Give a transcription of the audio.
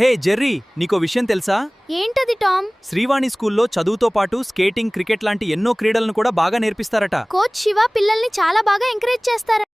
హే Jerry, నీకో విషయం తెలుసా? ఏంటది టామ్? శ్రీవాణి స్కూల్లో చదువుతో పాటు స్కేటింగ్, క్రికెట్ లాంటి ఎన్నో క్రీడలను కూడా బాగా నేర్పిస్తారట. కోచ్ శివ పిల్లల్ని చాలా బాగా ఎంకరేజ్ చేస్తారు.